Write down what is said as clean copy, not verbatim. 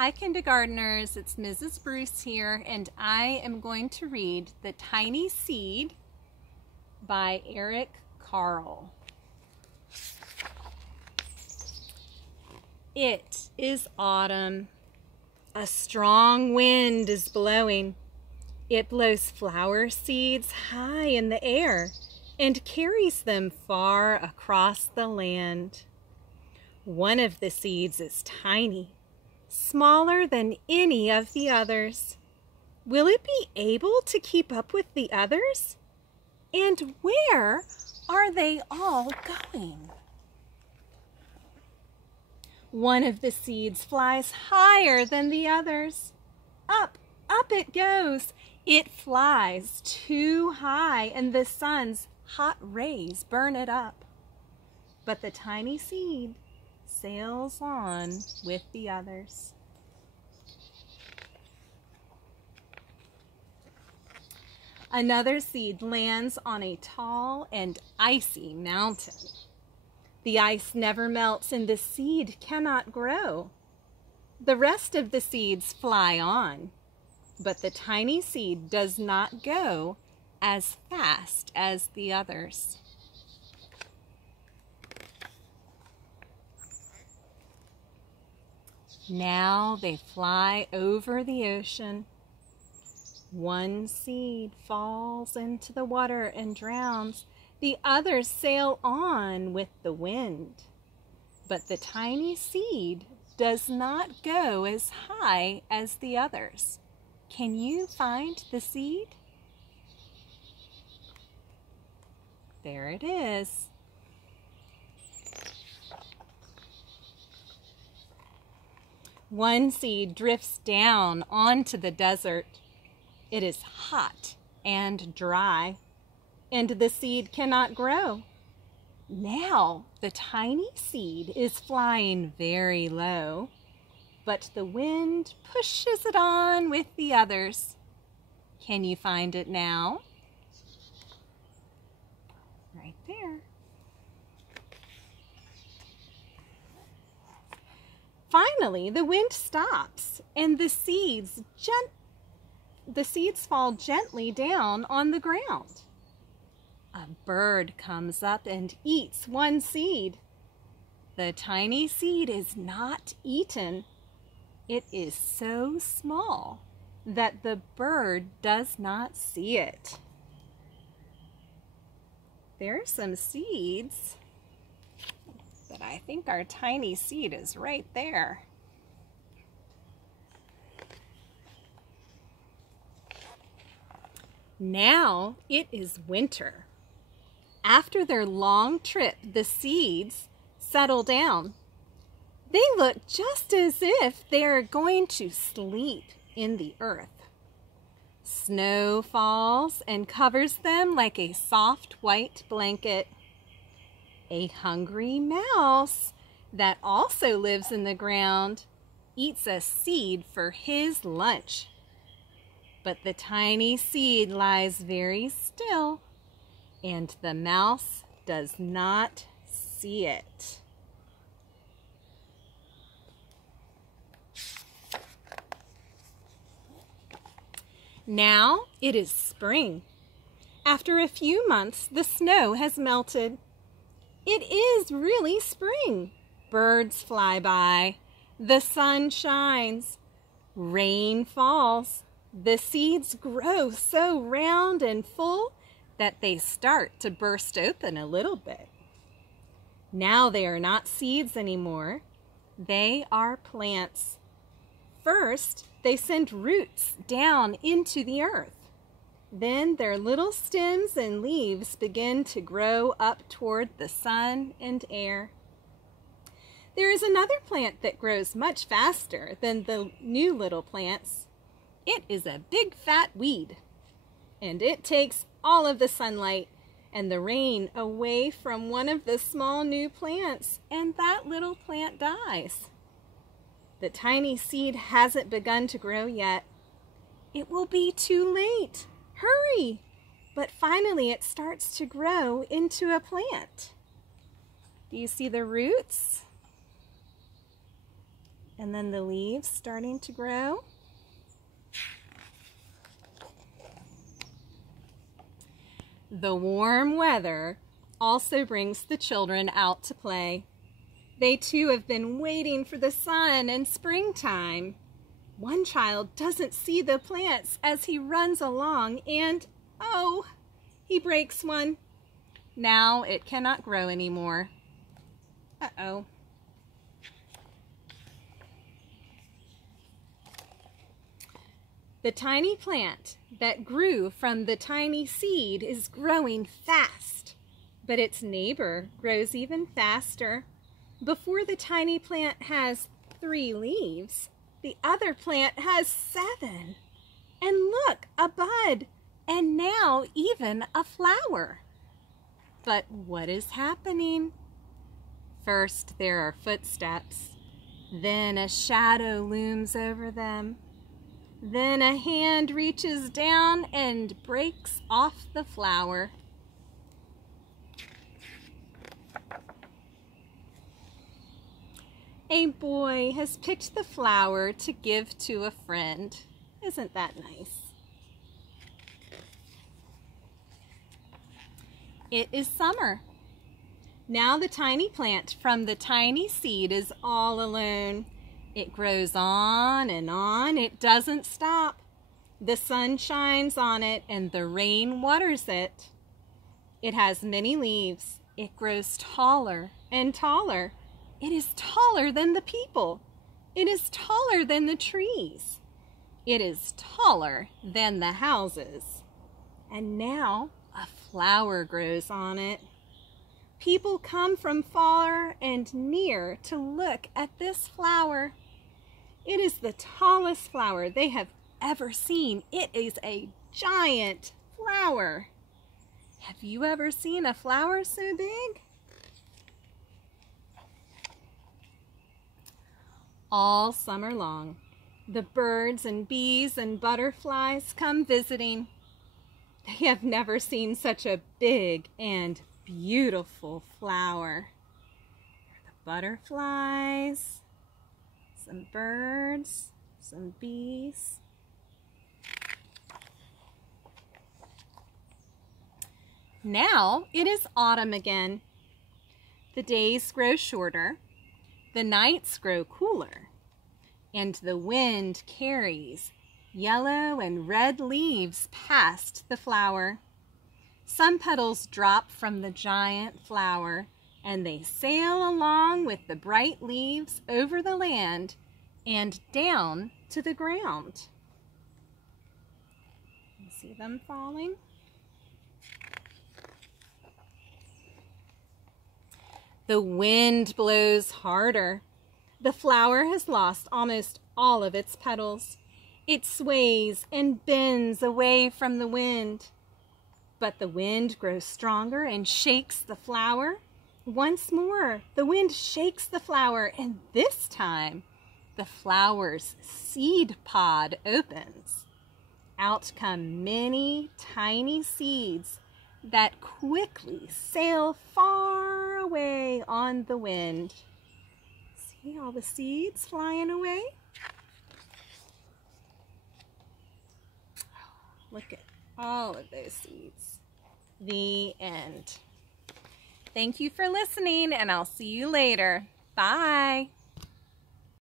Hi kindergartners, it's Mrs. Bruce here, and I am going to read The Tiny Seed by Carle. It is autumn. A strong wind is blowing. It blows flower seeds high in the air and carries them far across the land. One of the seeds is tiny, smaller than any of the others. Will it be able to keep up with the others? And where are they all going? One of the seeds flies higher than the others. Up, up it goes. It flies too high, and the sun's hot rays burn it up. But the tiny seed sails on with the others. Another seed lands on a tall and icy mountain. The ice never melts and the seed cannot grow. The rest of the seeds fly on, but the tiny seed does not go as fast as the others. Now they fly over the ocean. One seed falls into the water and drowns. The others sail on with the wind. But the tiny seed does not go as high as the others. Can you find the seed? There it is. One seed drifts down onto the desert. It is hot and dry, and the seed cannot grow. Now the tiny seed is flying very low, but the wind pushes it on with the others. Can you find it now? Right there. Finally, the wind stops, and the seeds fall gently down on the ground. A bird comes up and eats one seed. The tiny seed is not eaten. It is so small that the bird does not see it. There are some seeds, but I think our tiny seed is right there. Now it is winter. After their long trip, the seeds settle down. They look just as if they're going to sleep in the earth. Snow falls and covers them like a soft white blanket. A hungry mouse that also lives in the ground eats a seed for his lunch. But the tiny seed lies very still, and the mouse does not see it. Now it is spring. After a few months, the snow has melted. It is really spring. Birds fly by. The sun shines. Rain falls. The seeds grow so round and full that they start to burst open a little bit. Now they are not seeds anymore. They are plants. First, they send roots down into the earth. Then their little stems and leaves begin to grow up toward the sun and air. There is another plant that grows much faster than the new little plants. It is a big fat weed, and it takes all of the sunlight and the rain away from one of the small new plants, and that little plant dies. The tiny seed hasn't begun to grow yet. It will be too late. Hurry! But finally it starts to grow into a plant. Do you see the roots? And then the leaves starting to grow. The warm weather also brings the children out to play. They too have been waiting for the sun and springtime. One child doesn't see the plants as he runs along and, oh, he breaks one. Now it cannot grow anymore. Uh-oh. The tiny plant that grew from the tiny seed is growing fast, but its neighbor grows even faster. Before the tiny plant has 3 leaves, the other plant has 7. And look, a bud, and now even a flower. But what is happening? First there are footsteps, then a shadow looms over them. Then a hand reaches down and breaks off the flower. A boy has picked the flower to give to a friend. Isn't that nice? It is summer. Now the tiny plant from the tiny seed is all alone. It grows on and on. It doesn't stop. The sun shines on it and the rain waters it. It has many leaves. It grows taller and taller. It is taller than the people. It is taller than the trees. It is taller than the houses. And now a flower grows on it. People come from far and near to look at this flower. It is the tallest flower they have ever seen. It is a giant flower. Have you ever seen a flower so big? All summer long, the birds and bees and butterflies come visiting. They have never seen such a big and beautiful flower. The butterflies, some birds, some bees. Now it is autumn again. The days grow shorter, the nights grow cooler, and the wind carries yellow and red leaves past the flower. Some petals drop from the giant flower, and they sail along with the bright leaves over the land and down to the ground. You see them falling? The wind blows harder. The flower has lost almost all of its petals. It sways and bends away from the wind. But the wind grows stronger and shakes the flower. Once more, the wind shakes the flower, and this time, the flower's seed pod opens. Out come many tiny seeds that quickly sail far away on the wind. See all the seeds flying away? Look at all of those seeds. The end. Thank you for listening, and I'll see you later. Bye.